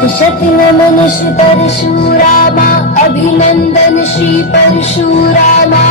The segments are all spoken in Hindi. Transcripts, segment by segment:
शत शत नमन श्री परशुरामा, अभिनंदन श्री परशुरामा।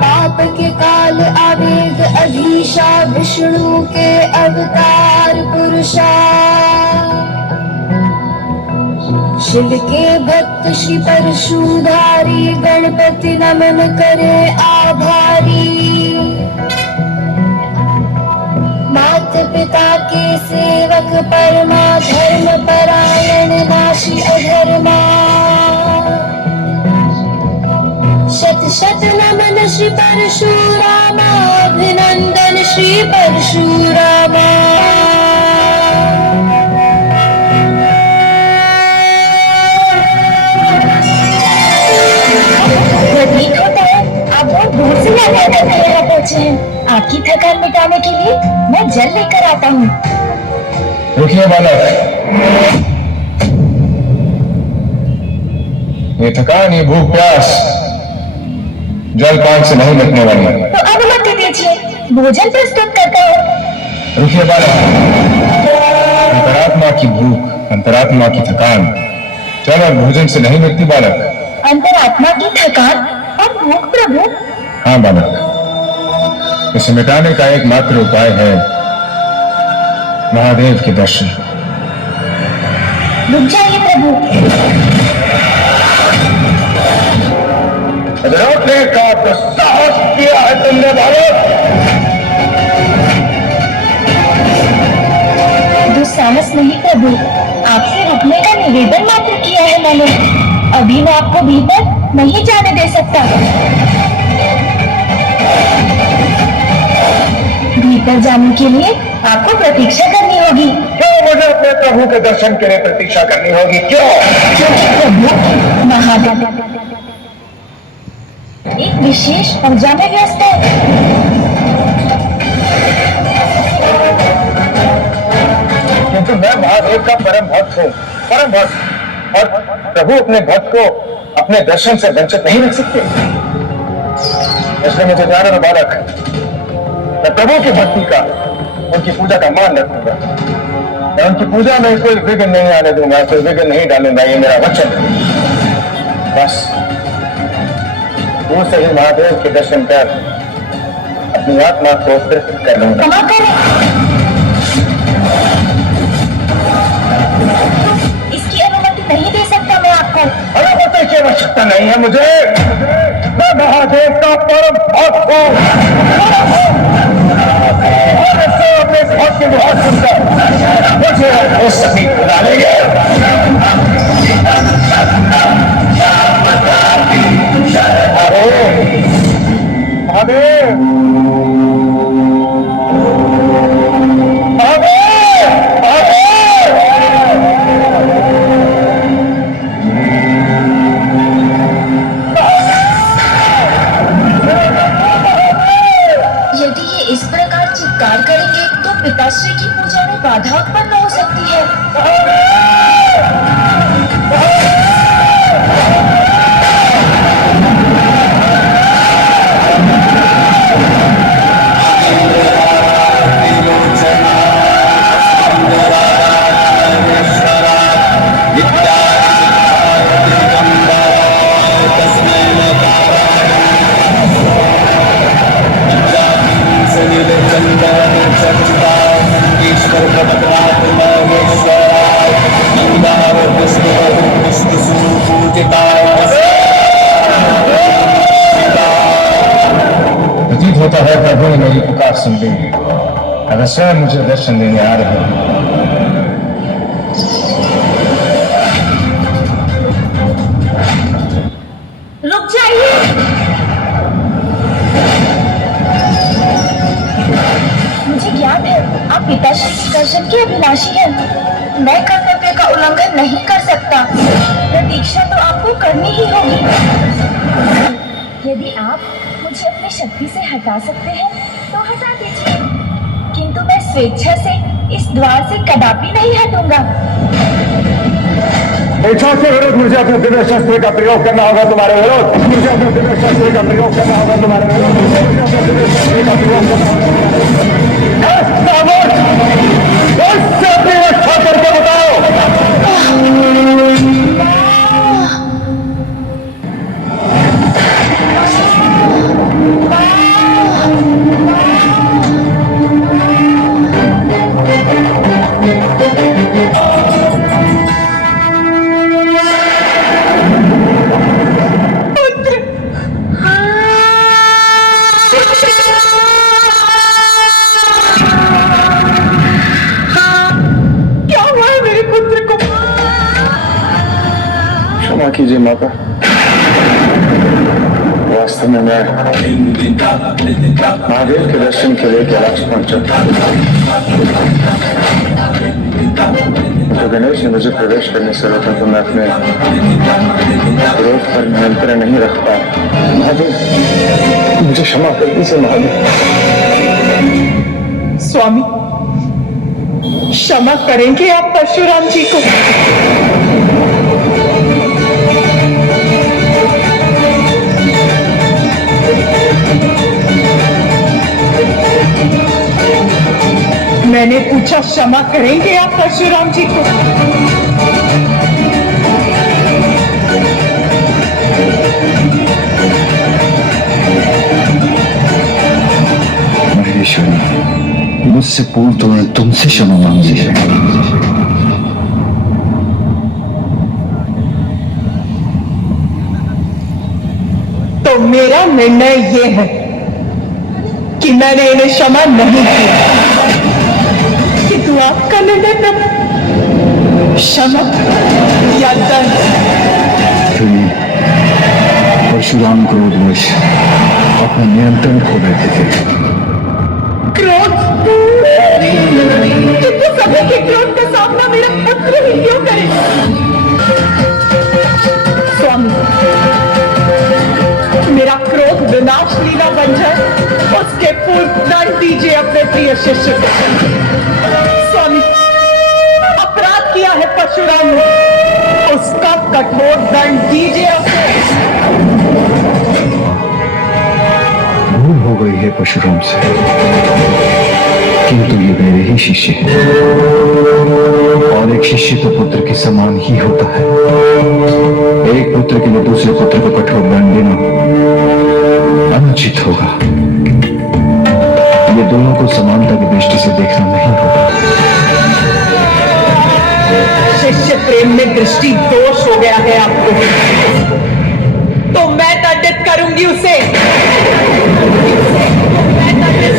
पाप के काल आवेग अधीशा, विष्णु के अवतार पुरुषा। शिव के भक्त श्री परशुधारी, गणपति नमन करे आभारी। मात पिता के सेवक परमा, धर्म परायण नाशी अधर्मा। शत शत नमन श्री परशुरामा, अभिनंदन श्री परशुरामा। प्रतीत होता है आप बहुत दूर से यहाँ पहुंचे हैं। आपकी थकान मिटाने के लिए मैं जल लेकर आता हूँ। रुकिए बालक, ये थकान, ये भूख प्यास जल पान से नहीं मिटने वाली। तो अनुमति दीजिए, भोजन प्रस्तुत करता हूँ। रुकिए बालक, अंतरात्मा की भूख, अंतरात्मा की थकान जल और भोजन से नहीं मिटती बालक। अंतरात्मा की थकान और भूख प्रभु? हाँ बालक, इसे मिटाने का एकमात्र उपाय है महादेव के दर्शन। रुक जाइए प्रभु। रोकने का तो साहस किया है तुमने बालक। दुस्साहस नहीं प्रभु, आपसे रुकने का निवेदन मात्र किया है मैंने। अभी मैं आपको भीतर नहीं जाने दे सकता। भीतर जाने के लिए आपको प्रतीक्षा करनी होगी। क्यों मुझे अपने प्रभु के दर्शन के लिए प्रतीक्षा करनी होगी? क्यों? क्योंकि प्रभु महादेव एक विशेष पूजा में व्यस्त है। किंतु मैं महादेव का परम भक्त हूँ, परम भक्त, और प्रभु अपने भक्त को अपने दर्शन से वंचित नहीं रख सकते। इसलिए मुझे जाना है बालक, मैं प्रभु की भक्ति का, उनकी पूजा का मान रखूंगा। मैं उनकी पूजा में कोई विघ्न नहीं आने दूंगा, कोई विघ्न नहीं डालूंगा, ये मेरा वचन है। बस तू से ही महादेव के दर्शन कर अपनी आत्मा को तृप्त कर लूंगा। क्षमा करें, इसकी अनुमति नहीं दे सकता मैं आपको। अनुमति की आवश्यकता नहीं है मुझे। मैं महादेव का परम भक्त हूँ। और इससे अपने इस भक्त की बात सुनकर मुझे उस सभी बुला लेंगे। महादेव, यदि ये इस प्रकार चित्कार करेंगे तो पिताश्री की पूजा में बाधा उत्पन्न हो सकती है। प्रतीत होता है प्रभु ने मेरी पुकार सुन ली, अगर स्वयं मुझे दर्शन देने आ रहे हैं। रुक जाइए। मुझे ज्ञात है आप पिताश्री के दर्शन के अभिलाषी हैं। मैं कर्तव्य का उल्लंघन नहीं कर सकता। प्रतीक्षा तो आपको करनी ही होगी। यदि आप मुझे अपनी शक्ति से हटा सकते हैं तो हटा दीजिए, किंतु मैं स्वेच्छा से इस द्वार से कदापि नहीं हटूंगा। इच्छा के विरुद्ध मुझे अपने दिव्य शस्त्र का प्रयोग करना होगा तुम्हारे विरोध। मुझे अपने दिव्य शस्त्र का प्रयोग करना होगा तुम्हारे विरोध। मुझे अपने दिव्य शस्त्र का प्रयोग करना होगा। कीजिए माता। वास्तव में मैं महादेव के दर्शन के लिए कैलाश पहुंचा, तो गणेश ने मुझे प्रवेश करने से रोका, तो मैं अपने क्रोध पर नियंत्रण नहीं रख पाया। महादेव, मुझे क्षमा कर दीजिए महादेव। स्वामी, क्षमा करेंगे आप परशुराम जी को? मैंने पूछा क्षमा करेंगे आप परशुराम जी को? महेश्वरी, मुझसे पूर्व तो मैं तुमसे क्षमा मांगी है। तो मेरा निर्णय यह है कि मैंने इन्हें क्षमा नहीं किया। किंतु आपका निर्णय प्रभु, क्षमा या दंड? परशुराम क्रोधवश अपना नियंत्रण खो बैठे थे। क्रोध? किंतु सभी के क्रोध का सामना मेरा पुत्र ही क्यों करे? स्वामी, मेरा क्रोध विनाश लीला बन जाए, उसके पूर्व दंड दीजिए अपने प्रिय शिष्य को। स्वामी, अपराध किया है परशुराम ने, उसका कठोर दंड दीजिए उसे। भूल हो गई है परशुराम से, किंतु ये मेरे ही शिष्य हैं, और एक शिष्य तो पुत्र के समान ही होता है। एक पुत्र के लिए दूसरे पुत्र को कठोर दंड देना अनुचित होगा। ये दोनों को समानता की दृष्टि से देखना नहीं होगा। शिष्य प्रेम में दृष्टि दोष हो गया है आपको, तो मैं दंडित करूंगी उसे। मैं दंडित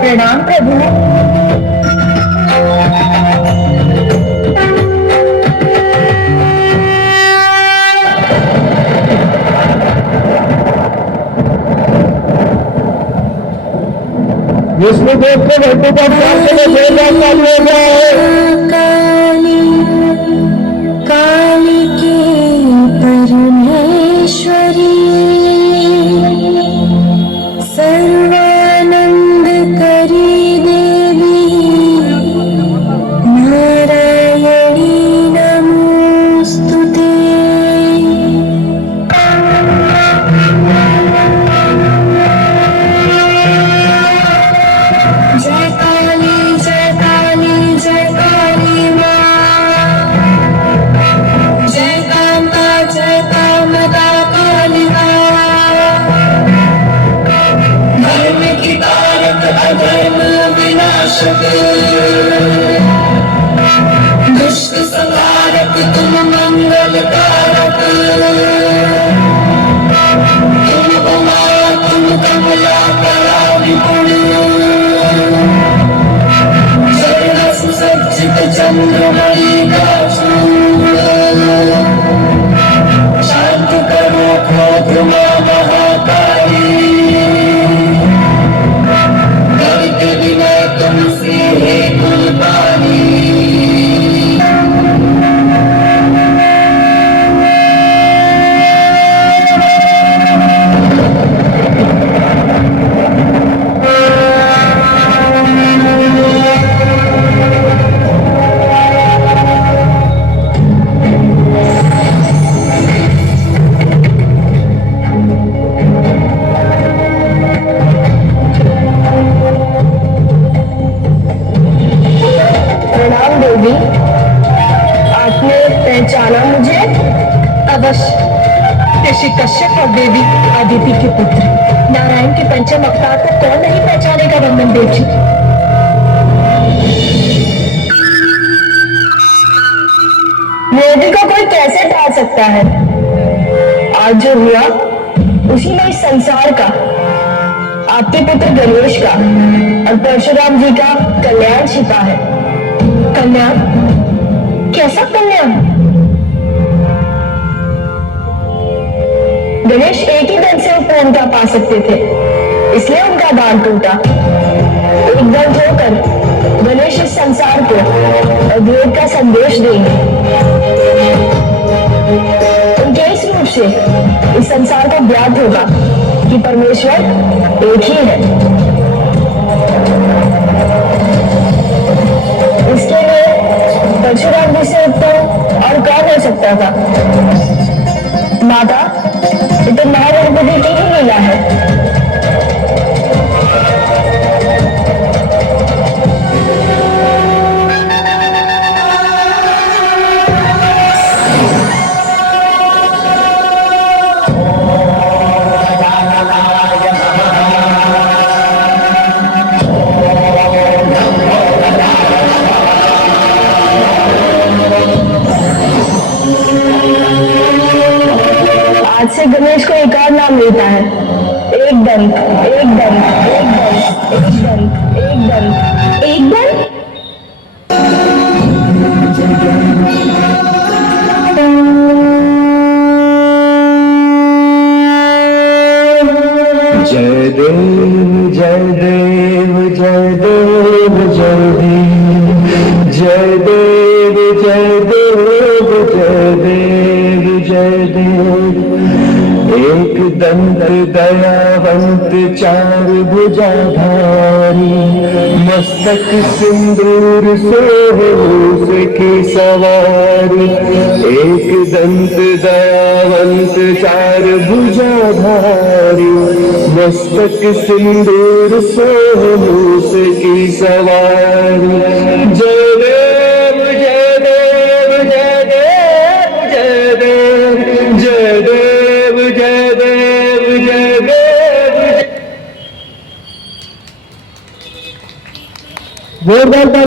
प्रणाम प्रभु। विष्णुदेव को भक्तों का प्रार्थना काली काली के परमेश्वरी सर्वानंद करी देवी नारायणी नमोस्तुते। जय काली जय काली जय काली माँ, जय कामदा काली माँ। धर्म की तारक अधर्म विनाशक, दुष्ट संहारक तुम मंगल कारक। तुम उमा तुम कमला कला विपुल, शरण सुसज्जित चंद्रमणि का चूड़। शांत करो क्रोध मां महाकाली, करके विनाश कश्यप और देवी आदिति के पुत्र। नारायण के पंचम अवतार को कौन नहीं पहचानेगा रमन देव जी। मोदी को कोई कैसे टाल सकता है। आज जो हुआ उसी में इस संसार का, आपके पुत्र गणेश का और परशुराम जी का कल्याण छिपा है। कल्याण? कैसा कल्याण? गणेश एक ही दल से पूर्णता पा सकते थे, इसलिए उनका बाण टूटा। एक दल होकर गणेश इस संसार को अद्वैत का संदेश देंगे। उनके इस रूप से इस संसार को ज्ञात होगा कि परमेश्वर एक ही है। इसके लिए परशुराम जी से उत्तम और कौन हो सकता था। माता, ये तो महागणपति की ही लीला है। आज से गणेश को एक और नाम मिलता है, एक दंत, एक दंत, एक दंत, एक दंत, एक दंत, एक दंत। जय देव जय देव जय देव जय देव जय देव जय देव जय देव जय देव। एक दंत दयावंत चार भुजाधारी, मस्तक सिंदूर सोहे मूस की सवारी। एक दंत दयावंत चार भुजाधारी, मस्तक सिंदूर सोहे मूस की सवारी। जय